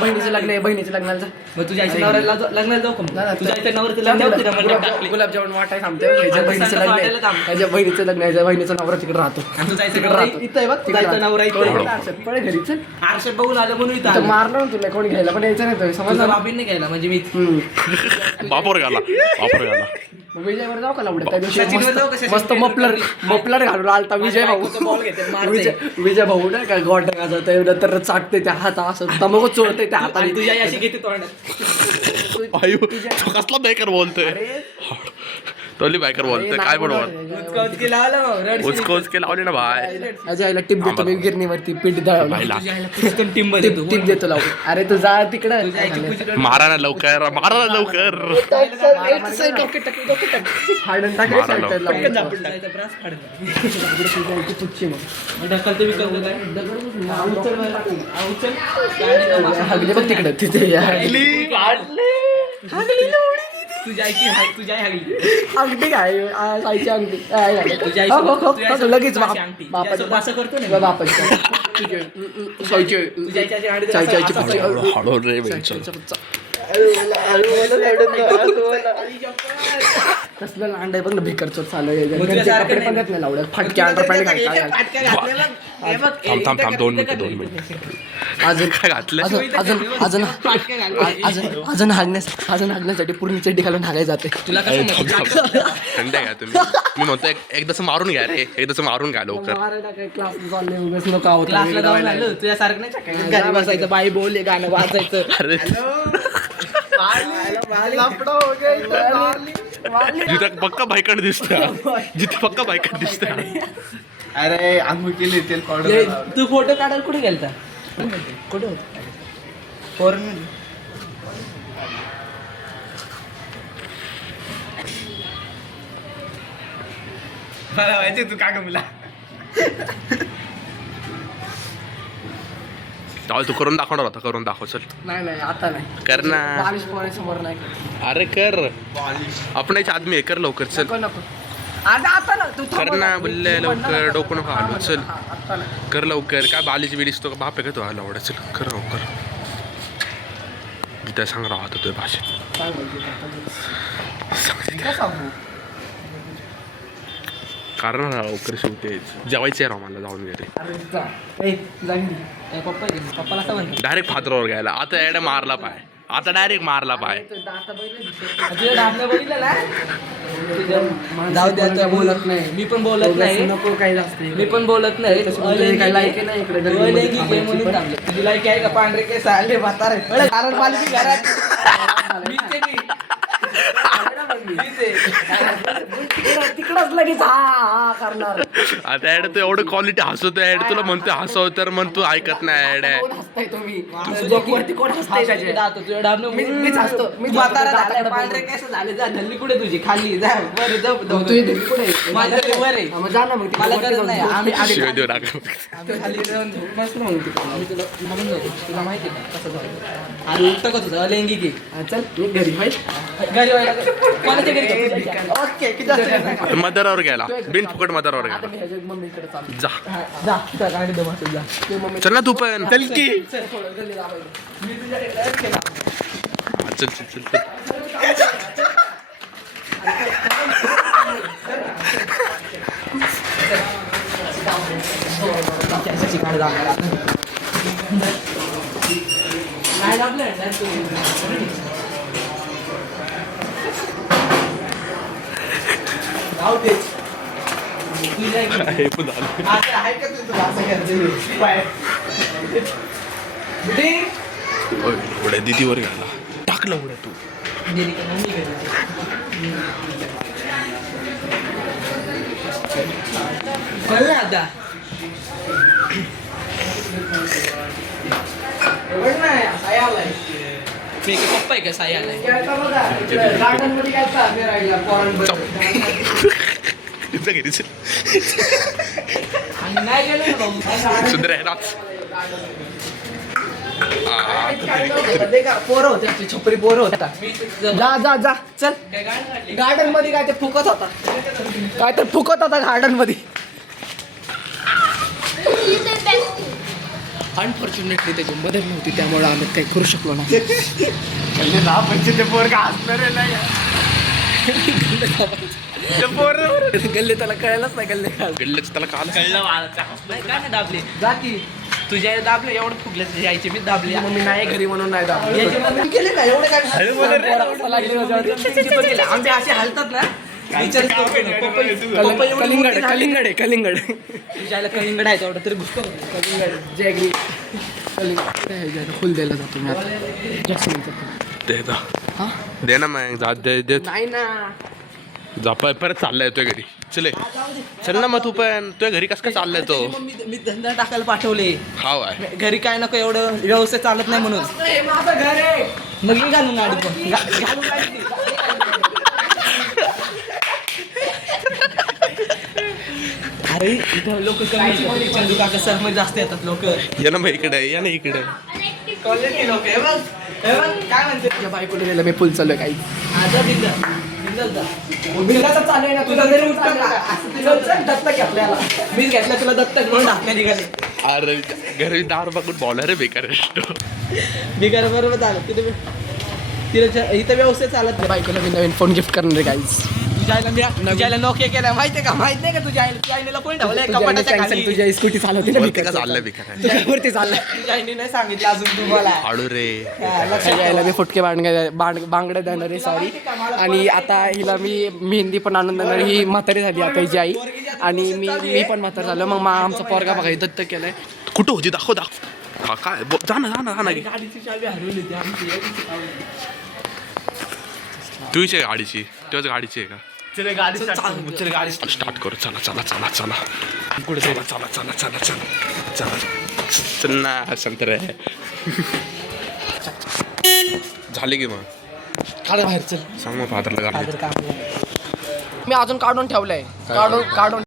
बहिणीचं लग्न आहे, बहिणीचं लग्नाला लग्नाला जाऊ का? गुलाबजामुन वाटाय थांबते. ह्याच्या बहिणीचं लग्न आहे, ह्याच्या बहिणीचं लग्न आहे, ह्याच्या बहिणीचा नवरा तिकडे राहतो. पळे घरी चल. आरशात बघून आलं म्हणून इथं मारलं ना तुला, कोणी घ्यायला पण यायचं नाही तो, समजलं. बाबींनी घ्यायला म्हणजे मी बापर घाला. विजयवर जाऊ का लावडे? त्या दिवशी मस्त मफलर घालून आलता विजय भाऊ. विजय भाऊ ना काय गोट गाजवतोय, नंतर चाटते त्या हात असं तमक चोळते त्या हाताने. तुझ्या अशी घेते कसला बेकर बोलतोय, टोली बायकर बोलतोय काय बरोबर. उचके लावले ना भाई. अजय आईला टिप देतो मी गिरणीवरती पीठ दळायला. टिप देतो लावून. अरे तू जा तिकडं. मारा ना लवकर, मारा ना लवकर. हगले बघ तिकडं तिथे अंगठी काय साईची अंगठी लगेच बापाचं करतो ना बापाची कसलं लांड आहे बघ ना, भिकारचं चालू कपडे पण घेत नाही लावडत. फाटके अंडरपॅन्ट थांब 2 मिनिट. अजून हागण्यासाठी पूर्ण चड्डी घालून हागाय जाते. तुला थंड घ्या तुम्ही. मी म्हणतो एकदाच मारून घ्या रे, एकदाच मारून घ्या लवकर. क्लास चालले उगाच नको तुझ्यासारखं नाही घरी बसायचं, बाई बोलले गाणं वाचायचं. अरे जिथे पक्का बायकांड दिसत. अरे आंघोळ केली तेल पावडर. तू फोटो काढायला कुठे गेलता? कुठे होत मला माहिती तू का गमला. तू करून दाखवणार होता, करून दाखव. चल नाही आता नाही कर ना. समोर नाही अरे कर, आपण आदमी आहे, कर लवकर. चल कर ना बोलले लवकर, डोकं नको आलो. चल कर लवकर. काय बालीची बिलीच तो बाप आहे का तो आला एवढा. चल कर लवकर. तिथे सांग राहतो तुझ्या भाषेत. कारण लवकर शिवते जेवायचे राव मला. जाऊन गेले पप्पाला असं म्हणतो डायरेक्ट फादरावर घ्यायला. आता एवढा मारला पाय, आता डायरेक्ट मारला पाय. जाऊ द्या, बोलत नाही. मी पण बोलत नाही. नको काही जास्त. मी पण बोलत नाही. काही लायकी नाही इकडे. म्हणून थांबले. तुझी लायकी आहे का? पांढरे केस आले म्हातारे कारण पालिकी घरात तिकडच लगेच हा करणार. आता ऍड तू एवढं क्वालिटी हसवतो ऍड, तुला म्हणतो हसव तर मग तू ऐकत नाही ऍड. हसताय तुम्ही जोकवरती कोण हसताय त्याचे? मीच हसतो. मी पांढरे केस झाले. जा धल्ली कुठे तुझी? खाली जा. वर जा. तुझी दिल्ली कुठे माझं वर आहे. मग जा ना. मग मला करत नाही. आम्ही शिवाय देऊ नका. खाली जाऊन बसलो म्हणून तुला माहिती का कसं झालं? आणि उलट कसं होतं लैंगिक चल मी घरी घरी व्हायला कोणाच्या घरी ओके. मदरावर गेला बिन फुकट मदरावर गेला. मम्मीकडे चालू. जा गाडी दमातो जा. चल ना तू पण. चल की मी तुझ्याकडे चल चल चल हे पण उड्या दीदीवर घ्यायला टाकलं उड्या तू. आता पप्पा आहे का साई आलाय? सुंदर आहे ना. पोरं होते छपरी पोरं होता. जा जा जा चल. गार्डन मध्ये काय ते फुकत होता, काय तर फुकत होता गार्डन मध्ये. अनफॉर्च्युनेटली त्याची मदत नव्हती, त्यामुळे आम्ही काही करू शकलो नाही. ना म्हणजे ते पोरगा हसणार आहे नाही ते पोरं गल्ले त्याला कळायलाच नाही गल्ले काय. गल्ल्याचं त्याला काल काय नाही दाबले जा की तुझ्या दाबले एवढं फुगले यायचे मी दाबले मम्मी नाही घरी म्हणून नाही दाबलं. याचे मम्मी केले ना एवढं काय पोराला लागली माझ्यावर. आमचे असे हालतात ना विचार करतो ना, पपई एवढी कलिंगड मोठी झाली. कलिंगड आहे कलिंगड तुझ्याला कलिंगड आहे तेवढं तरी घुसतो कलिंगड जॅगरी कलिंगड फुल द्यायला जातो मी आता जॅस्मिनचं फुल. दे जा. हा दे ना मग जा दे दे नाही ना जा परत चाललाय तुझ्या घरी चले चल ना मग तू पण तुझ्या घरी कसं काय चाललाय तो मी धंदा टाकायला पाठवले हाव आहे घरी काय नको एवढं व्यवस्थित चालत नाही म्हणून हे माझं घर आहे. मग मी घालून गाडी पण घालून गाडी अरे इथं लोक कमी चंदू काका सर मध्ये जास्त येतात लोक या ना मग इकडे या ना इकडे क्वालिटी लोक हे बघ काय म्हणते तुझ्या बायकोला गेलं मी फुल चालू काही आता तिथं बिंदाचं चालू आहे ना तुझा घरी दत्तक आपल्याला. मीच घेतलं तुला दत्तक म्हणून टाकण्या निघाले अरे घरी दार बघून बॉलर आहे बेकार असतो बिगर बरोबर चालत तिथे तिला इथं व्यवस्थित चालत नाही. बायकोला मी नवीन फोन गिफ्ट करणार आहे गाईज. तुझ्या नोकिया केला माहितीये का माहित नाही का तुझ्या आईने कोणी ठेवलंय कपाटाच्या खाली तुझ्या स्कूटी चालवते ना वरती का चाललंय बेकार आहे? तुझ्या वरती चाललाय. तुझ्या आईने नाही सांगितलं अजून तुम्हाला आळू रे यायला मी फुटके बांगड्या देणार आहे सॉरी. आणि आता हिला मी मेहंदी पण आणून देणार. ही म्हातारी झाली आता हिची आई आणि मी पण म्हातार झालो. मग आमचा पोरगा बघा दत्तक केलाय. कुठं होती दाखव दाखव हा काय जा ना जा ना जा ना गाडीची चावी हरवली होती आमची तुझी आहे गाडीची तुझ्याच गाडीची आहे का चल गाडी चल गाडी स्टार्ट करू चला चला चला चला कुठे चला चला चला चला चला चला चल ना संतर झाले की मग काढ बाहेर चल. सांग मग फादरला गाडी काम मी अजून काढून ठेवलंय काढून